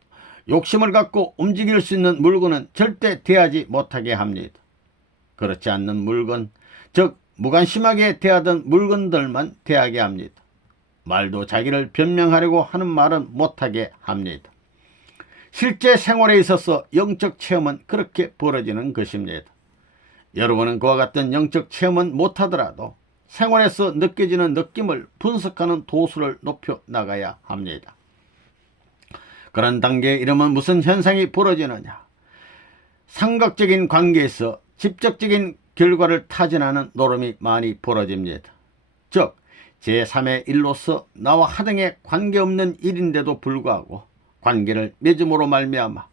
욕심을 갖고 움직일 수 있는 물건은 절대 대하지 못하게 합니다. 그렇지 않는 물건, 즉 무관심하게 대하던 물건들만 대하게 합니다. 말도 자기를 변명하려고 하는 말은 못하게 합니다. 실제 생활에 있어서 영적 체험은 그렇게 벌어지는 것입니다. 여러분은 그와 같은 영적 체험은 못하더라도 생활에서 느껴지는 느낌을 분석하는 도수를 높여 나가야 합니다. 그런 단계에 이르면 무슨 현상이 벌어지느냐? 삼각적인 관계에서 직접적인 결과를 타진하는 노름이 많이 벌어집니다. 즉 제3의 일로서 나와 하등에 관계없는 일인데도 불구하고 관계를 맺음으로 말미암아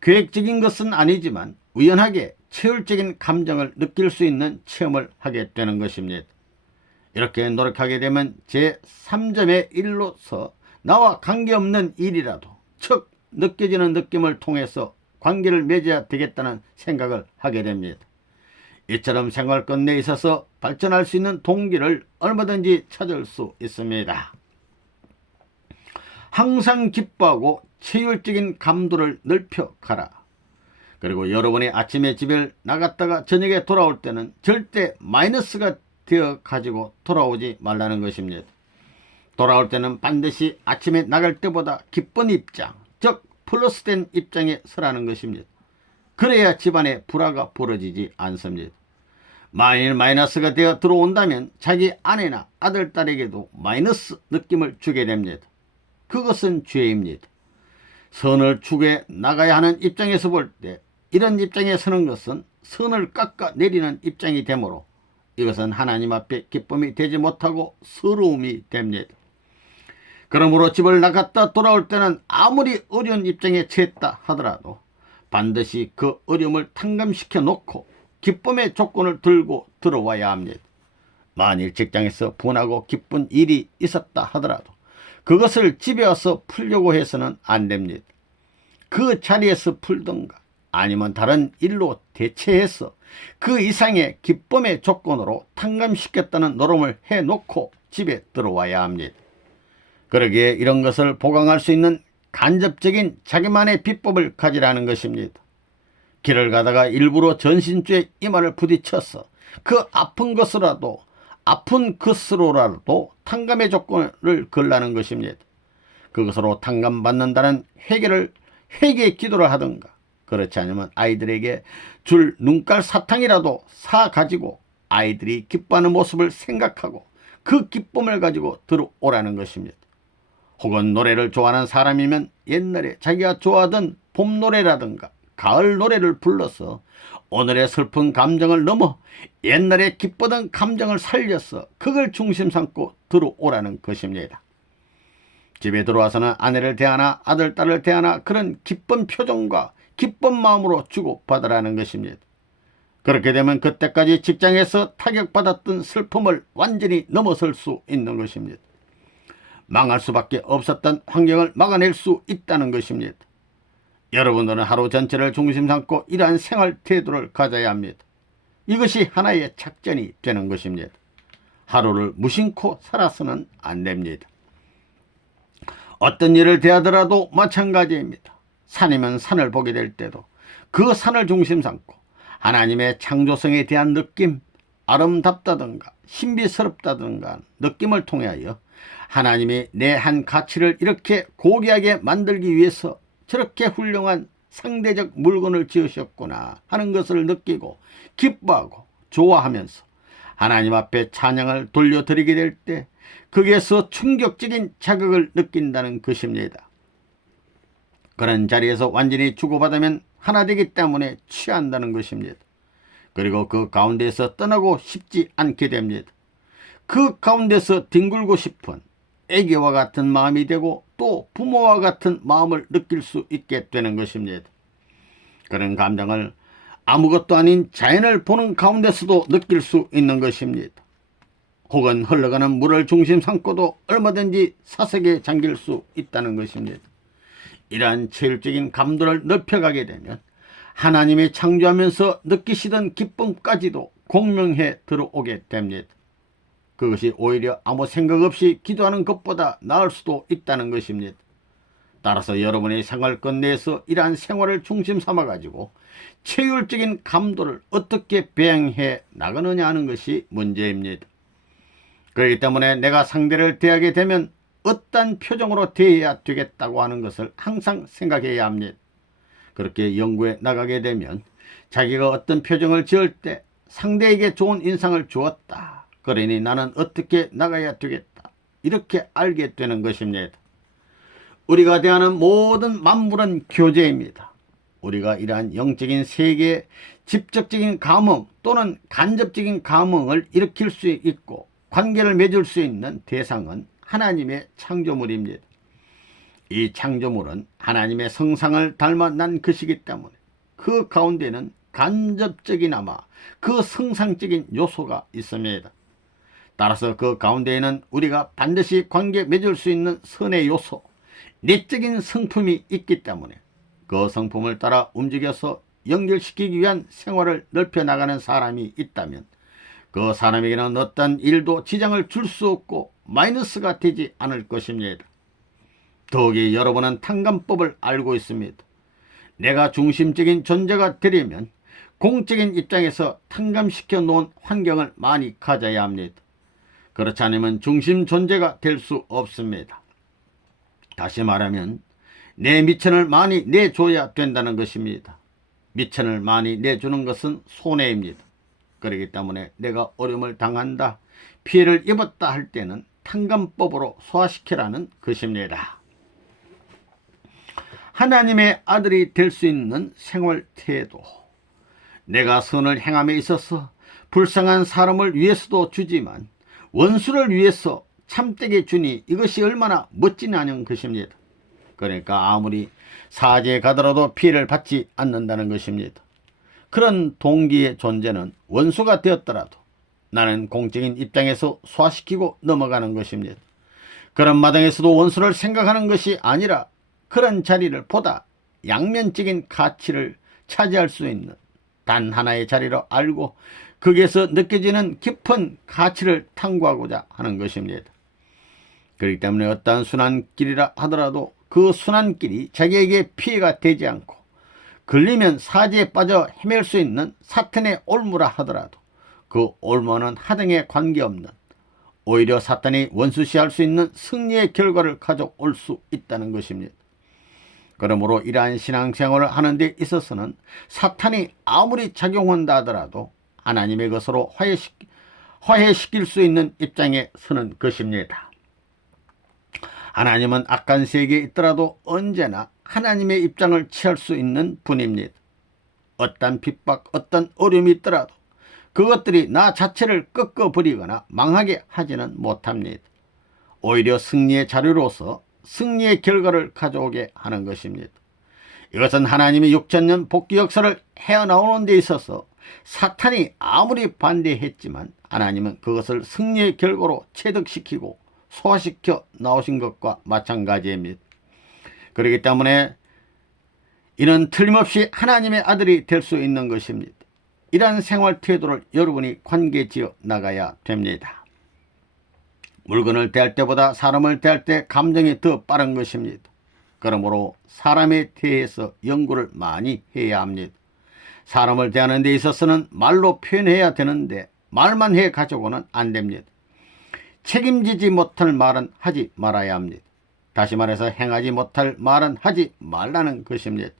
계획적인 것은 아니지만 우연하게 체율적인 감정을 느낄 수 있는 체험을 하게 되는 것입니다. 이렇게 노력하게 되면 제3점의 일로서 나와 관계없는 일이라도 즉 느껴지는 느낌을 통해서 관계를 맺어야 되겠다는 생각을 하게 됩니다. 이처럼 생활권 내에 있어서 발전할 수 있는 동기를 얼마든지 찾을 수 있습니다. 항상 기뻐하고 체율적인 감도를 넓혀 가라. 그리고 여러분이 아침에 집에 나갔다가 저녁에 돌아올 때는 절대 마이너스가 되어 가지고 돌아오지 말라는 것입니다. 돌아올 때는 반드시 아침에 나갈 때보다 기쁜 입장, 즉 플러스된 입장에 서라는 것입니다. 그래야 집안에 불화가 벌어지지 않습니다. 만일 마이너스가 되어 들어온다면 자기 아내나 아들, 딸에게도 마이너스 느낌을 주게 됩니다. 그것은 죄입니다. 선을 추구해 나가야 하는 입장에서 볼 때 이런 입장에 서는 것은 선을 깎아내리는 입장이 되므로 이것은 하나님 앞에 기쁨이 되지 못하고 서러움이 됩니다. 그러므로 집을 나갔다 돌아올 때는 아무리 어려운 입장에 처했다 하더라도 반드시 그 어려움을 탕감시켜 놓고 기쁨의 조건을 들고 들어와야 합니다. 만일 직장에서 분하고 기쁜 일이 있었다 하더라도 그것을 집에 와서 풀려고 해서는 안 됩니다. 그 자리에서 풀던가 아니면 다른 일로 대체해서 그 이상의 기쁨의 조건으로 탕감시켰다는 노름을 해놓고 집에 들어와야 합니다. 그러기에 이런 것을 보강할 수 있는 간접적인 자기만의 비법을 가지라는 것입니다. 길을 가다가 일부러 전신주에 이마를 부딪혀서 그 아픈 것으로라도 탕감의 조건을 걸라는 것입니다. 그것으로 탕감받는다는 회개 기도를 하든가 그렇지 않으면 아이들에게 줄 눈깔 사탕이라도 사가지고 아이들이 기뻐하는 모습을 생각하고 그 기쁨을 가지고 들어오라는 것입니다. 혹은 노래를 좋아하는 사람이면 옛날에 자기가 좋아하던 봄 노래라든가 가을 노래를 불러서 오늘의 슬픈 감정을 넘어 옛날에 기쁘던 감정을 살려서 그걸 중심 삼고 들어오라는 것입니다. 집에 들어와서는 아내를 대하나 아들, 딸을 대하나 그런 기쁜 표정과 기쁜 마음으로 주고받으라는 것입니다. 그렇게 되면 그때까지 직장에서 타격받았던 슬픔을 완전히 넘어설 수 있는 것입니다. 망할 수밖에 없었던 환경을 막아낼 수 있다는 것입니다. 여러분들은 하루 전체를 중심 삼고 이러한 생활 태도를 가져야 합니다. 이것이 하나의 작전이 되는 것입니다. 하루를 무심코 살아서는 안 됩니다. 어떤 일을 대하더라도 마찬가지입니다. 산이면 산을 보게 될 때도 그 산을 중심 삼고 하나님의 창조성에 대한 느낌, 아름답다든가 신비스럽다든가 느낌을 통하여 하나님이 내 한 가치를 이렇게 고귀하게 만들기 위해서 저렇게 훌륭한 상대적 물건을 지으셨구나 하는 것을 느끼고 기뻐하고 좋아하면서 하나님 앞에 찬양을 돌려드리게 될 때 거기에서 충격적인 자극을 느낀다는 것입니다. 그런 자리에서 완전히 주고받으면 하나 되기 때문에 취한다는 것입니다. 그리고 그 가운데에서 떠나고 싶지 않게 됩니다. 그 가운데서 뒹굴고 싶은 애기와 같은 마음이 되고 또 부모와 같은 마음을 느낄 수 있게 되는 것입니다. 그런 감정을 아무것도 아닌 자연을 보는 가운데서도 느낄 수 있는 것입니다. 혹은 흘러가는 물을 중심 삼고도 얼마든지 사색에 잠길 수 있다는 것입니다. 이러한 체질적인 감도를 넓혀가게 되면 하나님이 창조하면서 느끼시던 기쁨까지도 공명해 들어오게 됩니다. 그것이 오히려 아무 생각 없이 기도하는 것보다 나을 수도 있다는 것입니다. 따라서 여러분의 생활권 내에서 이러한 생활을 중심 삼아가지고 체율적인 감도를 어떻게 배양해 나가느냐 하는 것이 문제입니다. 그렇기 때문에 내가 상대를 대하게 되면 어떤 표정으로 대해야 되겠다고 하는 것을 항상 생각해야 합니다. 그렇게 연구해 나가게 되면 자기가 어떤 표정을 지을 때 상대에게 좋은 인상을 주었다. 그러니 나는 어떻게 나가야 되겠다. 이렇게 알게 되는 것입니다. 우리가 대하는 모든 만물은 교제입니다. 우리가 이러한 영적인 세계의 직접적인 감흥 또는 간접적인 감흥을 일으킬 수 있고 관계를 맺을 수 있는 대상은 하나님의 창조물입니다. 이 창조물은 하나님의 성상을 닮아 난 것이기 때문에 그 가운데는 간접적이나마 그 성상적인 요소가 있습니다. 따라서 그 가운데에는 우리가 반드시 관계 맺을 수 있는 선의 요소, 내적인 성품이 있기 때문에 그 성품을 따라 움직여서 연결시키기 위한 생활을 넓혀나가는 사람이 있다면 그 사람에게는 어떤 일도 지장을 줄 수 없고 마이너스가 되지 않을 것입니다. 더욱이 여러분은 탕감법을 알고 있습니다. 내가 중심적인 존재가 되려면 공적인 입장에서 탕감시켜 놓은 환경을 많이 가져야 합니다. 그렇지 않으면 중심 존재가 될 수 없습니다. 다시 말하면 내 미천을 많이 내줘야 된다는 것입니다. 미천을 많이 내주는 것은 손해입니다. 그렇기 때문에 내가 어려움을 당한다, 피해를 입었다 할 때는 탕감법으로 소화시키라는 것입니다. 하나님의 아들이 될 수 있는 생활 태도. 내가 선을 행함에 있어서 불쌍한 사람을 위해서도 주지만 원수를 위해서 참되게 주니 이것이 얼마나 멋지냐는 것입니다. 그러니까 아무리 사지에 가더라도 피해를 받지 않는다는 것입니다. 그런 동기의 존재는 원수가 되었더라도 나는 공적인 입장에서 소화시키고 넘어가는 것입니다. 그런 마당에서도 원수를 생각하는 것이 아니라 그런 자리를 보다 양면적인 가치를 차지할 수 있는 단 하나의 자리로 알고 거기에서 느껴지는 깊은 가치를 탐구하고자 하는 것입니다. 그렇기 때문에 어떠한 순한 길이라 하더라도 그 순한 길이 자기에게 피해가 되지 않고 걸리면 사지에 빠져 헤맬 수 있는 사탄의 올무라 하더라도 그 올무는 하등에 관계없는 오히려 사탄이 원수시할 수 있는 승리의 결과를 가져올 수 있다는 것입니다. 그러므로 이러한 신앙생활을 하는 데 있어서는 사탄이 아무리 작용한다 하더라도 하나님의 것으로 화해시킬 수 있는 입장에 서는 것입니다. 하나님은 악한 세계에 있더라도 언제나 하나님의 입장을 취할 수 있는 분입니다. 어떤 핍박, 어떤 어려움이 있더라도 그것들이 나 자체를 꺾어버리거나 망하게 하지는 못합니다. 오히려 승리의 자료로서 승리의 결과를 가져오게 하는 것입니다. 이것은 하나님이 6,000년 복귀 역사를 헤어나오는 데 있어서 사탄이 아무리 반대했지만 하나님은 그것을 승리의 결과로 체득시키고 소화시켜 나오신 것과 마찬가지입니다. 그렇기 때문에 이는 틀림없이 하나님의 아들이 될 수 있는 것입니다. 이러한 생활 태도를 여러분이 관계지어 나가야 됩니다. 물건을 대할 때보다 사람을 대할 때 감정이 더 빠른 것입니다. 그러므로 사람에 대해서 연구를 많이 해야 합니다. 사람을 대하는 데 있어서는 말로 표현해야 되는데 말만 해 가지고는 안 됩니다. 책임지지 못할 말은 하지 말아야 합니다. 다시 말해서 행하지 못할 말은 하지 말라는 것입니다.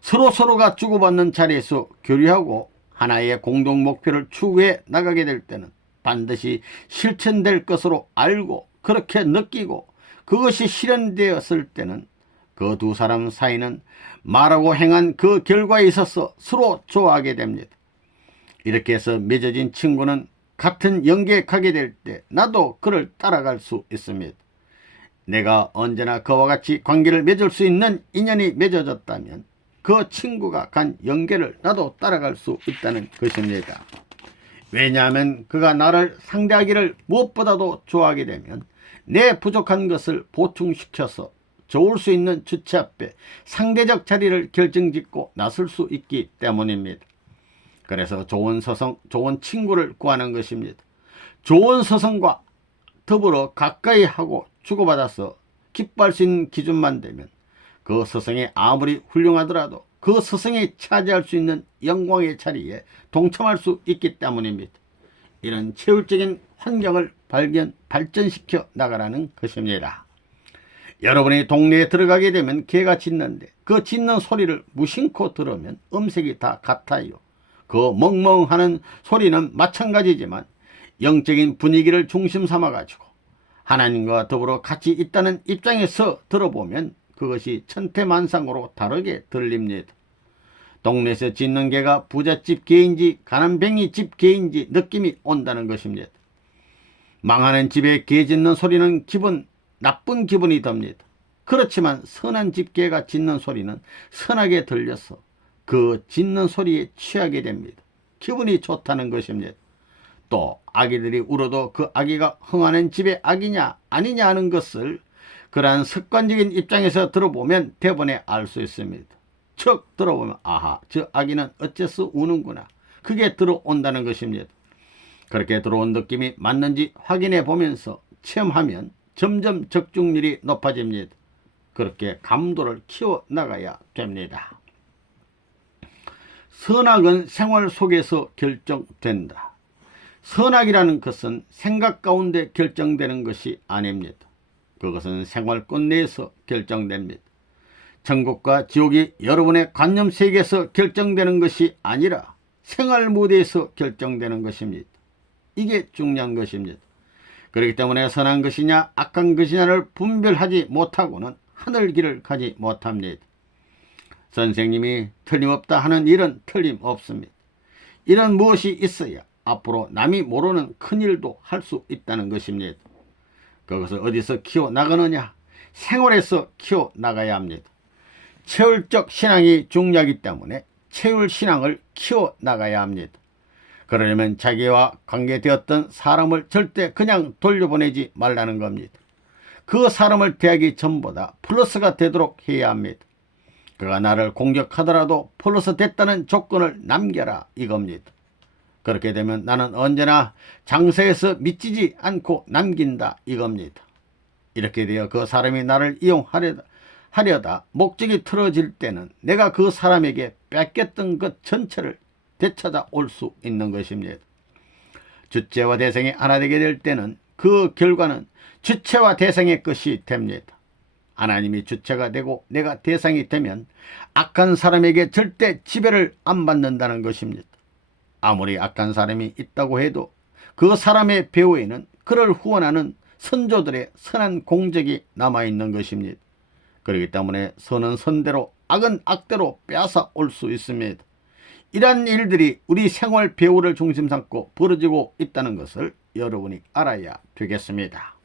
서로가 주고받는 자리에서 교류하고 하나의 공동 목표를 추구해 나가게 될 때는 반드시 실천될 것으로 알고 그렇게 느끼고 그것이 실현되었을 때는 그 두 사람 사이는 말하고 행한 그 결과에 있어서 서로 좋아하게 됩니다. 이렇게 해서 맺어진 친구는 같은 영계에 가게 될 때 나도 그를 따라갈 수 있습니다. 내가 언제나 그와 같이 관계를 맺을 수 있는 인연이 맺어졌다면 그 친구가 간 영계를 나도 따라갈 수 있다는 것입니다. 왜냐하면 그가 나를 상대하기를 무엇보다도 좋아하게 되면 내 부족한 것을 보충시켜서 좋을 수 있는 주체 앞에 상대적 자리를 결정짓고 나설 수 있기 때문입니다. 그래서 좋은 서성, 좋은 친구를 구하는 것입니다. 좋은 서성과 더불어 가까이 하고 주고받아서 기뻐할 수 있는 기준만 되면 그 서성이 아무리 훌륭하더라도 그 서성이 차지할 수 있는 영광의 자리에 동참할 수 있기 때문입니다. 이런 체율적인 환경을 발전시켜 나가라는 것입니다. 여러분이 동네에 들어가게 되면 개가 짖는데 그 짖는 소리를 무심코 들으면 음색이 다 같아요. 그 멍멍하는 소리는 마찬가지지만 영적인 분위기를 중심 삼아 가지고 하나님과 더불어 같이 있다는 입장에서 들어보면 그것이 천태만상으로 다르게 들립니다. 동네에서 짖는 개가 부잣집 개인지 가난뱅이 집 개인지 느낌이 온다는 것입니다. 망하는 집에 개 짖는 소리는 나쁜 기분이 듭니다. 그렇지만 선한 집 개가 짖는 소리는 선하게 들려서 그 짖는 소리에 취하게 됩니다. 기분이 좋다는 것입니다. 또 아기들이 울어도 그 아기가 흥하는 집의 아기냐 아니냐 하는 것을 그러한 습관적인 입장에서 들어보면 대번에 알 수 있습니다. 척 들어보면 아하, 저 아기는 어째서 우는구나. 그게 들어온다는 것입니다. 그렇게 들어온 느낌이 맞는지 확인해 보면서 체험하면 점점 적중률이 높아집니다. 그렇게 감도를 키워나가야 됩니다. 선악은 생활 속에서 결정된다. 선악이라는 것은 생각 가운데 결정되는 것이 아닙니다. 그것은 생활권 내에서 결정됩니다. 천국과 지옥이 여러분의 관념 세계에서 결정되는 것이 아니라 생활 무대에서 결정되는 것입니다. 이게 중요한 것입니다. 그렇기 때문에 선한 것이냐 악한 것이냐를 분별하지 못하고는 하늘 길을 가지 못합니다. 선생님이 틀림없다 하는 일은 틀림없습니다. 이런 무엇이 있어야 앞으로 남이 모르는 큰일도 할 수 있다는 것입니다. 그것을 어디서 키워나가느냐? 생활에서 키워나가야 합니다. 체율적 신앙이 중요하기 때문에 체율신앙을 키워나가야 합니다. 그러려면 자기와 관계되었던 사람을 절대 그냥 돌려보내지 말라는 겁니다. 그 사람을 대하기 전보다 플러스가 되도록 해야 합니다. 그가 나를 공격하더라도 플러스 됐다는 조건을 남겨라 이겁니다. 그렇게 되면 나는 언제나 장사에서 미치지 않고 남긴다 이겁니다. 이렇게 되어 그 사람이 나를 이용하려다 목적이 틀어질 때는 내가 그 사람에게 뺏겼던 것 전체를 되찾아 올 수 있는 것입니다. 주체와 대상이 하나 되게 될 때는 그 결과는 주체와 대상의 것이 됩니다. 하나님이 주체가 되고 내가 대상이 되면 악한 사람에게 절대 지배를 안 받는다는 것입니다. 아무리 악한 사람이 있다고 해도 그 사람의 배후에는 그를 후원하는 선조들의 선한 공적이 남아있는 것입니다. 그렇기 때문에 선은 선대로 악은 악대로 빼앗아 올 수 있습니다. 이러한 일들이 우리 생활 배후를 중심 삼고 벌어지고 있다는 것을 여러분이 알아야 되겠습니다.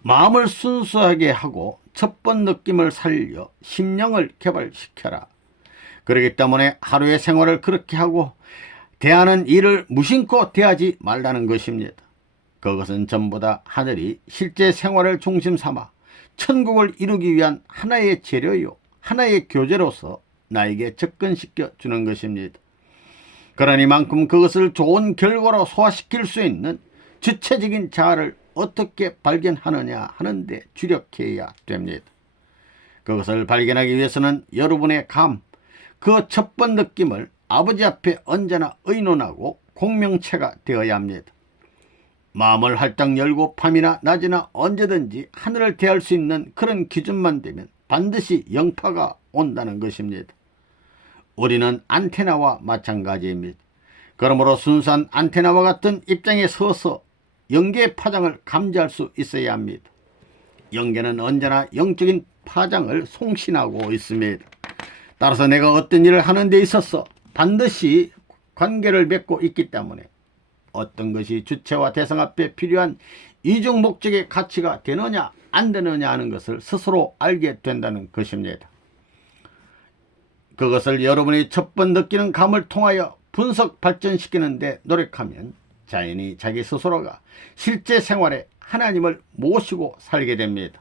마음을 순수하게 하고 첫번 느낌을 살려 심령을 개발시켜라. 그렇기 때문에 하루의 생활을 그렇게 하고 대하는 일을 무심코 대하지 말라는 것입니다. 그것은 전부 다 하늘이 실제 생활을 중심 삼아 천국을 이루기 위한 하나의 재료요 하나의 교재로서 나에게 접근시켜 주는 것입니다. 그러니만큼 그것을 좋은 결과로 소화시킬 수 있는 주체적인 자아를 어떻게 발견하느냐 하는 데 주력해야 됩니다. 그것을 발견하기 위해서는 여러분의 그 첫번 느낌을 아버지 앞에 언제나 의논하고 공명체가 되어야 합니다. 마음을 활짝 열고 밤이나 낮이나 언제든지 하늘을 대할 수 있는 그런 기준만 되면 반드시 영파가 온다는 것입니다. 우리는 안테나와 마찬가지입니다. 그러므로 순수한 안테나와 같은 입장에 서서 영계의 파장을 감지할 수 있어야 합니다. 영계는 언제나 영적인 파장을 송신하고 있습니다. 따라서 내가 어떤 일을 하는 데 있어서 반드시 관계를 맺고 있기 때문에 어떤 것이 주체와 대상 앞에 필요한 이중 목적의 가치가 되느냐 안 되느냐 하는 것을 스스로 알게 된다는 것입니다. 그것을 여러분이 첫번 느끼는 감을 통하여 분석 발전시키는 데 노력하면 자연히 자기 스스로가 실제 생활에 하나님을 모시고 살게 됩니다.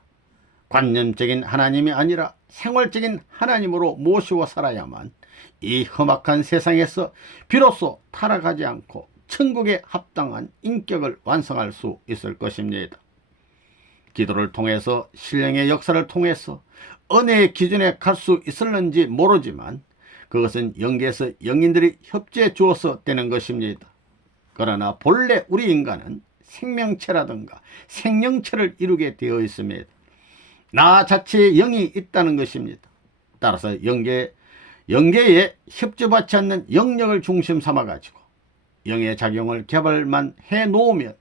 관념적인 하나님이 아니라 생활적인 하나님으로 모시고 살아야만 이 험악한 세상에서 비로소 타락하지 않고 천국에 합당한 인격을 완성할 수 있을 것입니다. 기도를 통해서 신령의 역사를 통해서 은혜의 기준에 갈 수 있을는지 모르지만 그것은 영계에서 영인들이 협조해 주어서 되는 것입니다. 그러나 본래 우리 인간은 생명체라든가 생명체를 이루게 되어 있습니다. 나 자체에 영이 있다는 것입니다. 따라서 영계에 협조받지 않는 영역을 중심 삼아가지고 영의 작용을 개발만 해놓으면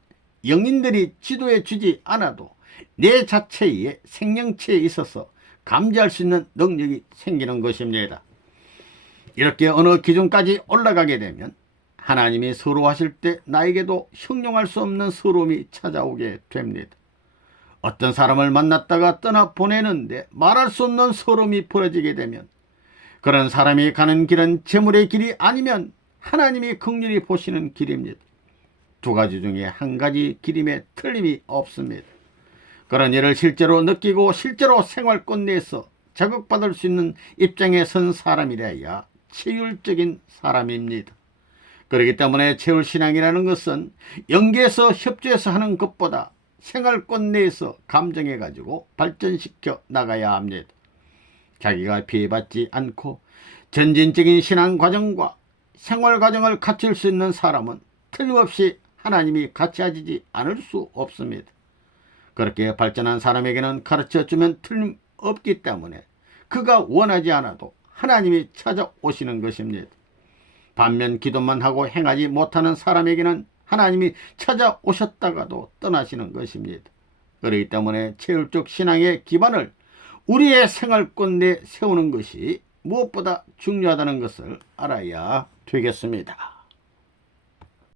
영인들이 지도해 주지 않아도 내 자체의 생명체에 있어서 감지할 수 있는 능력이 생기는 것입니다. 이렇게 어느 기준까지 올라가게 되면 하나님이 서러워하실 때 나에게도 형용할 수 없는 서러움이 찾아오게 됩니다. 어떤 사람을 만났다가 떠나보내는데 말할 수 없는 서러움이 벌어지게 되면 그런 사람이 가는 길은 재물의 길이 아니면 하나님이 긍휼히 보시는 길입니다. 두 가지 중에 한 가지 길임에 틀림이 없습니다. 그런 일을 실제로 느끼고 실제로 생활권 내에서 자극받을 수 있는 입장에 선 사람이라야 체율적인 사람입니다. 그렇기 때문에 체율신앙이라는 것은 영계에서 협조해서 하는 것보다 생활권 내에서 감정해가지고 발전시켜 나가야 합니다. 자기가 피해받지 않고 전진적인 신앙 과정과 생활 과정을 갖출 수 있는 사람은 틀림없이 하나님이 같이 하지 않을 수 없습니다. 그렇게 발전한 사람에게는 가르쳐주면 틀림없기 때문에 그가 원하지 않아도 하나님이 찾아오시는 것입니다. 반면 기도만 하고 행하지 못하는 사람에게는 하나님이 찾아오셨다가도 떠나시는 것입니다. 그렇기 때문에 체율적 신앙의 기반을 우리의 생활권 내에 세우는 것이 무엇보다 중요하다는 것을 알아야 되겠습니다.